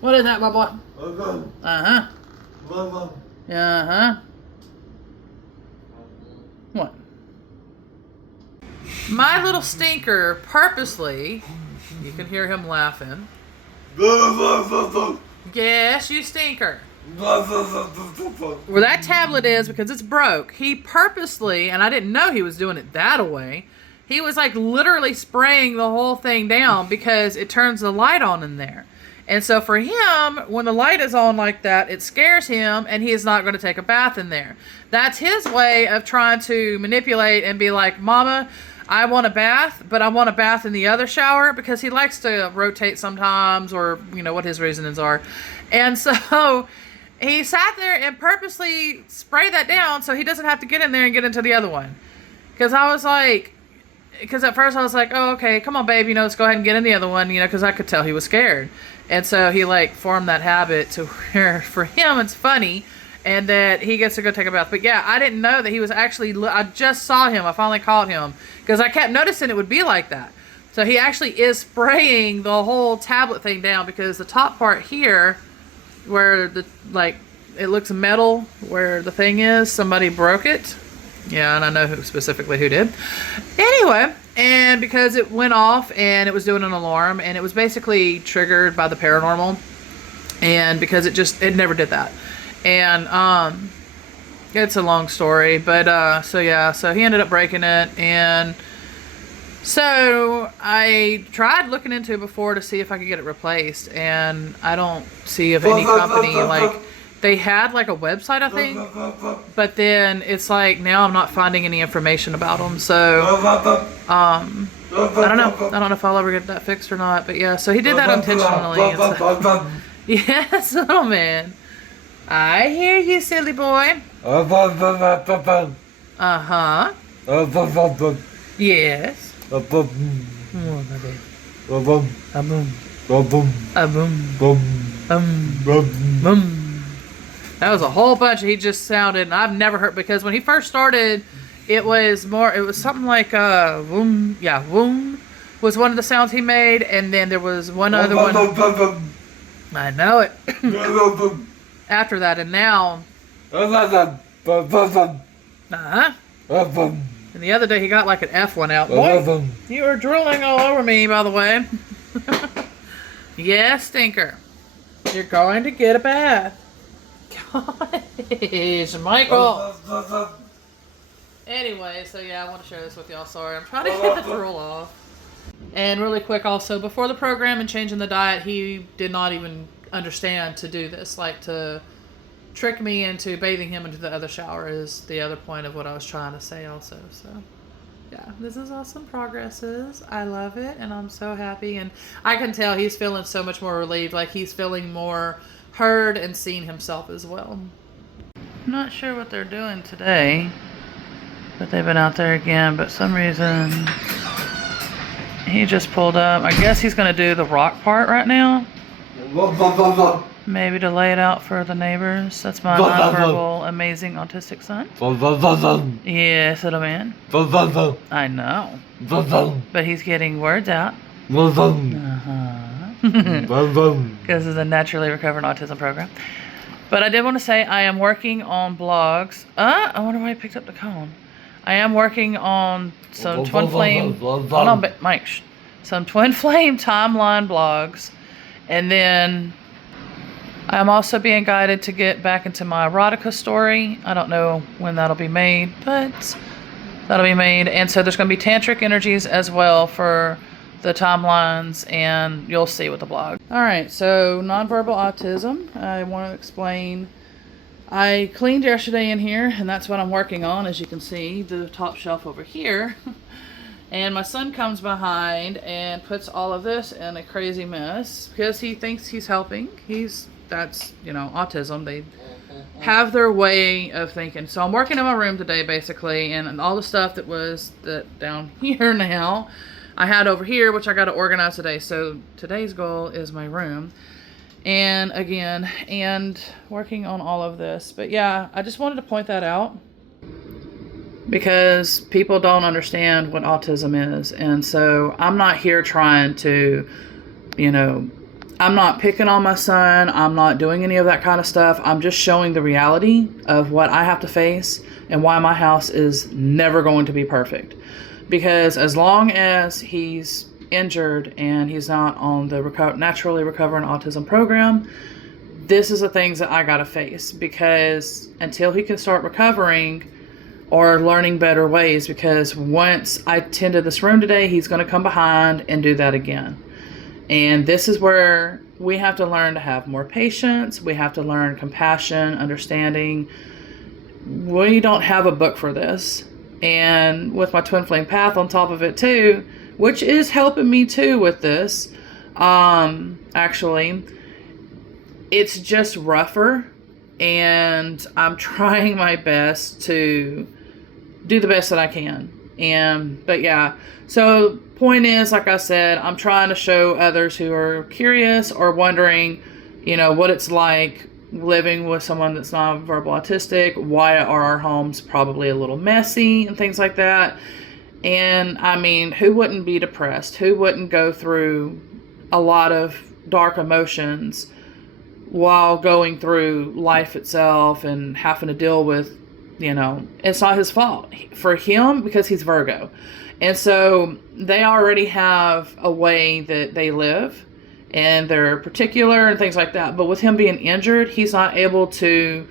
What is that, my boy? Uh-huh. Uh-huh. What? My little stinker purposely, you can hear him laughing. Yes, you stinker. Where that tablet is, because it's broke, he purposely, and I didn't know he was doing it that way, he was like literally spraying the whole thing down because it turns the light on in there. And so for him, when the light is on like that, it scares him and he is not going to take a bath in there. That's his way of trying to manipulate and be like, Mama, I want a bath, but I want a bath in the other shower, because he likes to rotate sometimes, or, you know, what his reasonings are. And so he sat there and purposely sprayed that down so he doesn't have to get in there and get into the other one. Because I was like, because at first I was like, oh, okay, come on, babe, you know, let's go ahead and get in the other one, you know, because I could tell he was scared. And so he, like, formed that habit to where, for him, it's funny, and that he gets to go take a bath. But yeah, I didn't know that he was actually, I just saw him, I finally caught him, because I kept noticing it would be like that. So he actually is spraying the whole tablet thing down, because the top part here, where the, like, it looks metal, where the thing is, somebody broke it. Yeah, and I know who specifically who did. Anyway, and because it went off and it was doing an alarm, and it was basically triggered by the paranormal, and because it never did that. And it's a long story, but so yeah, so he ended up breaking it, and so I tried looking into it before to see if I could get it replaced, and I don't see of any company, like, they had like a website, I think, but then it's like now I'm not finding any information about them. So I don't know if I'll ever get that fixed or not. But yeah, so he did that intentionally. So, yes, little man. I hear you, silly boy. Uh-huh. Yes. Oh, my baby. That was a whole bunch he just sounded, and I've never heard, because when he first started, it was something like, woom, yeah, woom was one of the sounds he made, and then there was one other one. I know it. After that, and now. Uh-huh. And the other day he got like an F one out. Boy, you are drooling all over me, by the way. Yes, stinker. You're going to get a bath. Gosh, Michael. Anyway, so yeah, I want to share this with y'all. Sorry, I'm trying to get the drool off. And really quick also, before the program and changing the diet, he did not even understand to do this. Like, to trick me into bathing him into the other shower is the other point of what I was trying to say also. So yeah, this is awesome progresses. I love it, and I'm so happy. And I can tell he's feeling so much more relieved. Like, he's feeling more heard and seen himself as well. I'm not sure what they're doing today, but they've been out there again. But some reason he just pulled up. I guess he's going to do the rock part right now. Maybe to lay it out for the neighbors. That's my nonverbal, amazing autistic son. Yes, little man. I know. But he's getting words out. Because of the naturally recovered autism program. But I did want to say I am working on blogs. I wonder why I picked up the cone. I am working on some twin flame. Hold on, Mike. Some twin flame timeline blogs, and then I'm also being guided to get back into my erotica story. I don't know when that'll be made, but that'll be made. And so there's going to be tantric energies as well for the timelines, and you'll see with the blog. All right, so nonverbal autism. I want to explain. I cleaned yesterday in here, and that's what I'm working on. As you can see, the top shelf over here. And my son comes behind and puts all of this in a crazy mess because he thinks he's helping. That's, you know, autism. They have their way of thinking. So I'm working in my room today, basically, and all the stuff that was down here now, I had over here, which I got to organize today. So today's goal is my room. And again, and working on all of this. But yeah, I just wanted to point that out because people don't understand what autism is. And so I'm not here trying to, you know, I'm not picking on my son. I'm not doing any of that kind of stuff. I'm just showing the reality of what I have to face and why my house is never going to be perfect. Because as long as he's injured and he's not on the naturally recovering autism program, this is the things that I gotta face. Because until he can start recovering or learning better ways, because once I tended this room today, he's gonna come behind and do that again. And this is where we have to learn to have more patience. We have to learn compassion, understanding. We don't have a book for this. And with my twin flame path on top of it too, which is helping me too with this, actually, it's just rougher. And I'm trying my best to do the best that I can. But yeah, so point is, like I said, I'm trying to show others who are curious or wondering, you know, what it's like living with someone that's non-verbal autistic. Why are our homes probably a little messy and things like that? And I mean, who wouldn't be depressed? Who wouldn't go through a lot of dark emotions while going through life itself and having to deal with, you know, it's not his fault. For him, because he's Virgo. And so they already have a way that they live and they're particular and things like that. But with him being injured, he's not able to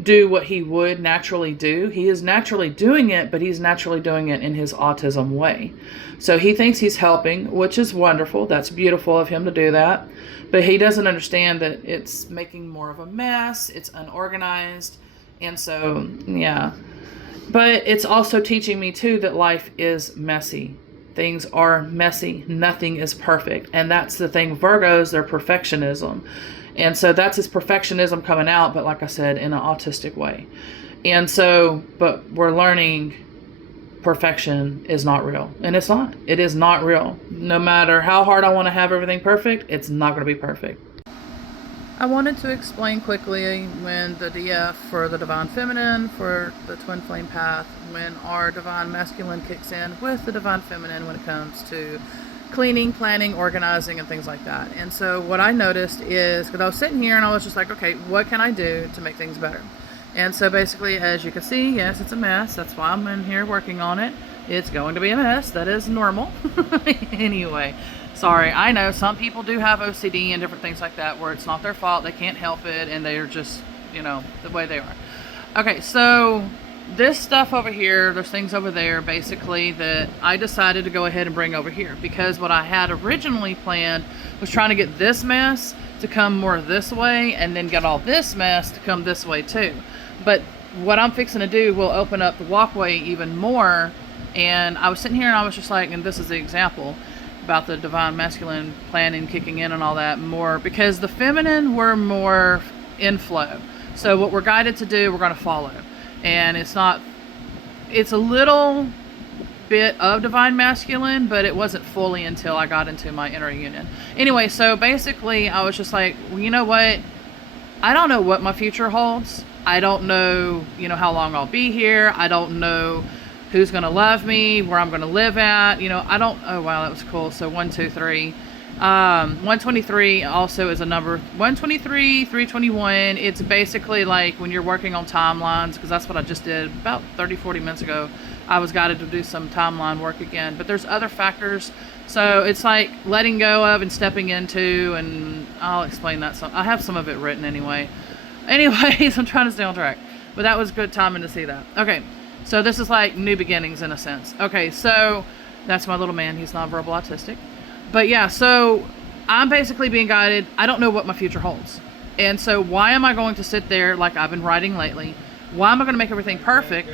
do what he would naturally do. He is naturally doing it, but he's naturally doing it in his autism way. So he thinks he's helping, which is wonderful. That's beautiful of him to do that. But he doesn't understand that it's making more of a mess. It's unorganized. And so, yeah. But it's also teaching me too that life is messy. Things are messy. Nothing is perfect. And that's the thing. Virgos, they're perfectionism. And so that's his perfectionism coming out, but like I said, in an autistic way. And so, but we're learning perfection is not real. And it's not. It is not real. No matter how hard I want to have everything perfect, it's not going to be perfect. I wanted to explain quickly when the DF for the Divine Feminine, for the Twin Flame Path, when our Divine Masculine kicks in with the Divine Feminine when it comes to cleaning, planning, organizing, and things like that. And so what I noticed is, because I was sitting here and I was just like, okay, what can I do to make things better? And so basically, as you can see, yes, it's a mess. That's why I'm in here working on it. It's going to be a mess. That is normal. Anyway, sorry. I know some people do have OCD and different things like that where it's not their fault. They can't help it and they're just, you know, the way they are. Okay, so this stuff over here, there's things over there basically that I decided to go ahead and bring over here, because what I had originally planned was trying to get this mess to come more this way and then get all this mess to come this way too. But what I'm fixing to do will open up the walkway even more. And I was sitting here and I was just like, and this is the example about the Divine Masculine planning, kicking in and all that more, because the feminine, we're more inflow. So what we're guided to do, we're going to follow. And it's a little bit of Divine Masculine, but it wasn't fully until I got into my inner union. Anyway, so basically I was just like, well, you know what? I don't know what my future holds. I don't know, you know, how long I'll be here. I don't know who's going to love me, where I'm going to live at. You know, I don't, oh wow, that was cool. So 1, 2, 3. 123 also is a number. 123, 321. It's basically like when you're working on timelines, because that's what I just did about 30, 40 minutes ago. I was guided to do some timeline work again. But there's other factors. So it's like letting go of and stepping into, and I'll explain that. I have some of it written anyway. Anyways, I'm trying to stay on track. But that was good timing to see that. Okay, so this is like new beginnings in a sense. Okay, so that's my little man. He's nonverbal autistic. But yeah, so I'm basically being guided. I don't know what my future holds. And so why am I going to sit there like I've been writing lately? Why am I going to make everything perfect?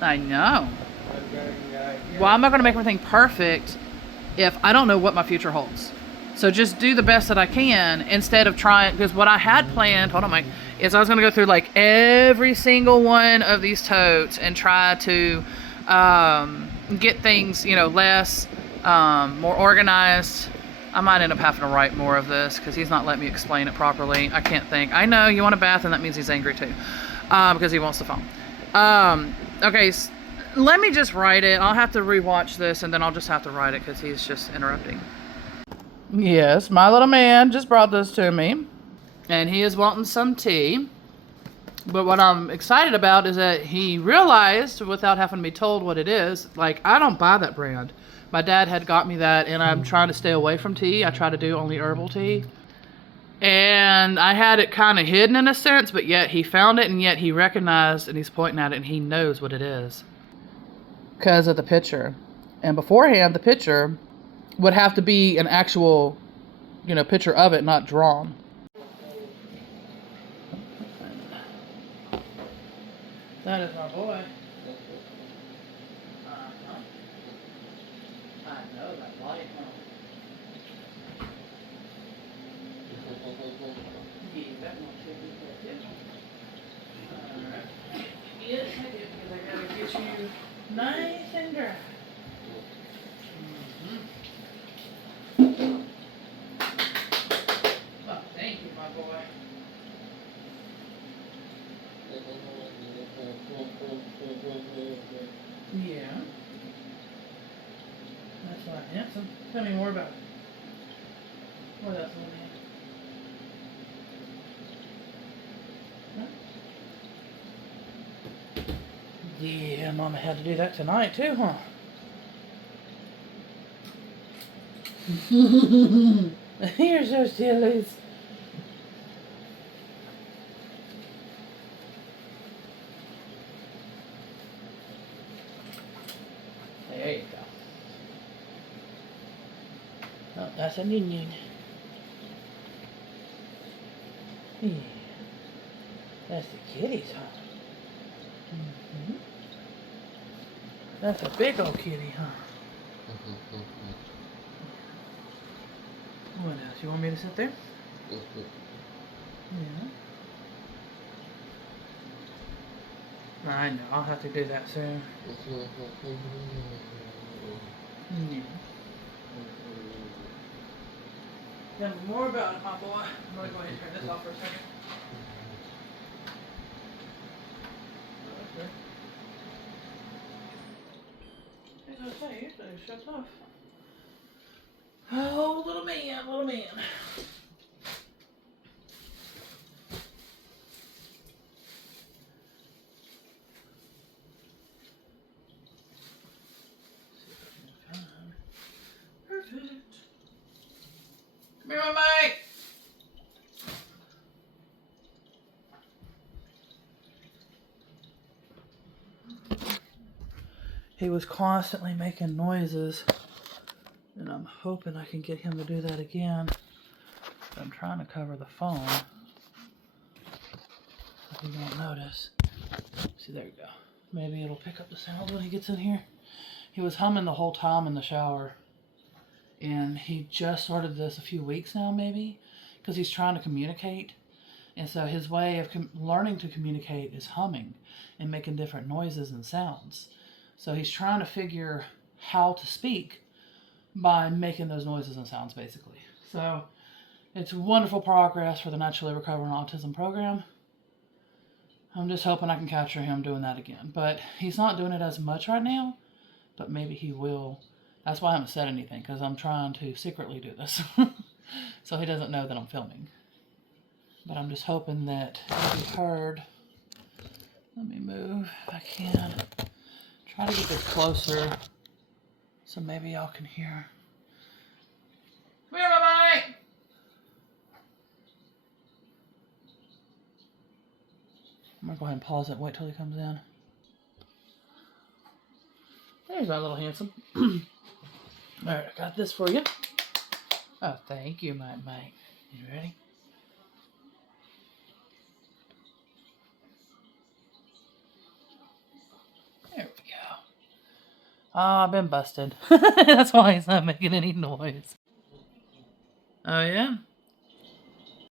I know. Why am I going to make everything perfect if I don't know what my future holds? So just do the best that I can instead of trying, because what I had planned, hold on, Mike, is I was going to go through like every single one of these totes and try to get things, you know, less, more organized. I might end up having to write more of this because he's not letting me explain it properly. I can't think. I know you want a bath, and that means he's angry too, because he wants the phone. Okay, let me just write it. I'll have to rewatch this, and then I'll just have to write it because he's just interrupting. Yes, my little man just brought this to me, and he is wanting some tea. But what I'm excited about is that he realized, without having to be told what it is, like, I don't buy that brand. My dad had got me that, and I'm trying to stay away from tea. I try to do only herbal tea. And I had it kind of hidden in a sense, but yet he found it, and yet he recognized, and he's pointing at it, and he knows what it is. Because of the picture. And beforehand, the picture would have to be an actual, you know, picture of it, not drawn. That is my boy. I know that light, huh? Yeah, that one should be good, too. Alright. Yes, I did, because I gotta get you nice and dry. Oh, thank you, my boy. Yeah. That's not handsome. Tell me more about it. What else, little man? Huh? Yeah, Mama had to do that tonight too, huh? You're so silly. There you go. Oh, that's a minion. Yeah. That's the kitties, huh? Mm-hmm. That's a big old kitty, huh? What else? You want me to sit there? Yeah. I know. I'll have to do that soon. Yeah. Tell me more about it, my boy. I'm going to go ahead and turn this off for a second. Okay. I was gonna say, usually it shuts off. Oh, little man, little man. Perfect. Come here, my mate. He was constantly making noises, and I'm hoping I can get him to do that again. I'm trying to cover the phone so he won't notice. See, there we go. Maybe it'll pick up the sounds when he gets in here. He was humming the whole time in the shower, and he just started this a few weeks now, maybe, because he's trying to communicate. And so his way of learning to communicate is humming and making different noises and sounds. So he's trying to figure how to speak by making those noises and sounds, basically. So it's wonderful progress for the Naturally Recovering Autism program. I'm just hoping I can capture him doing that again. But he's not doing it as much right now, but maybe he will That's why I haven't said anything, because I'm trying to secretly do this. So he doesn't know that I'm filming. But I'm just hoping that it'll be heard. Let me move if I can. Try to get this closer so maybe y'all can hear. Come here, my mic! I'm gonna go ahead and pause it and wait till he comes in. There's my little handsome. Alright, I got this for you. Oh, thank you, my mate. You ready? There we go. Oh, I've been busted. That's why he's not making any noise. Oh, yeah?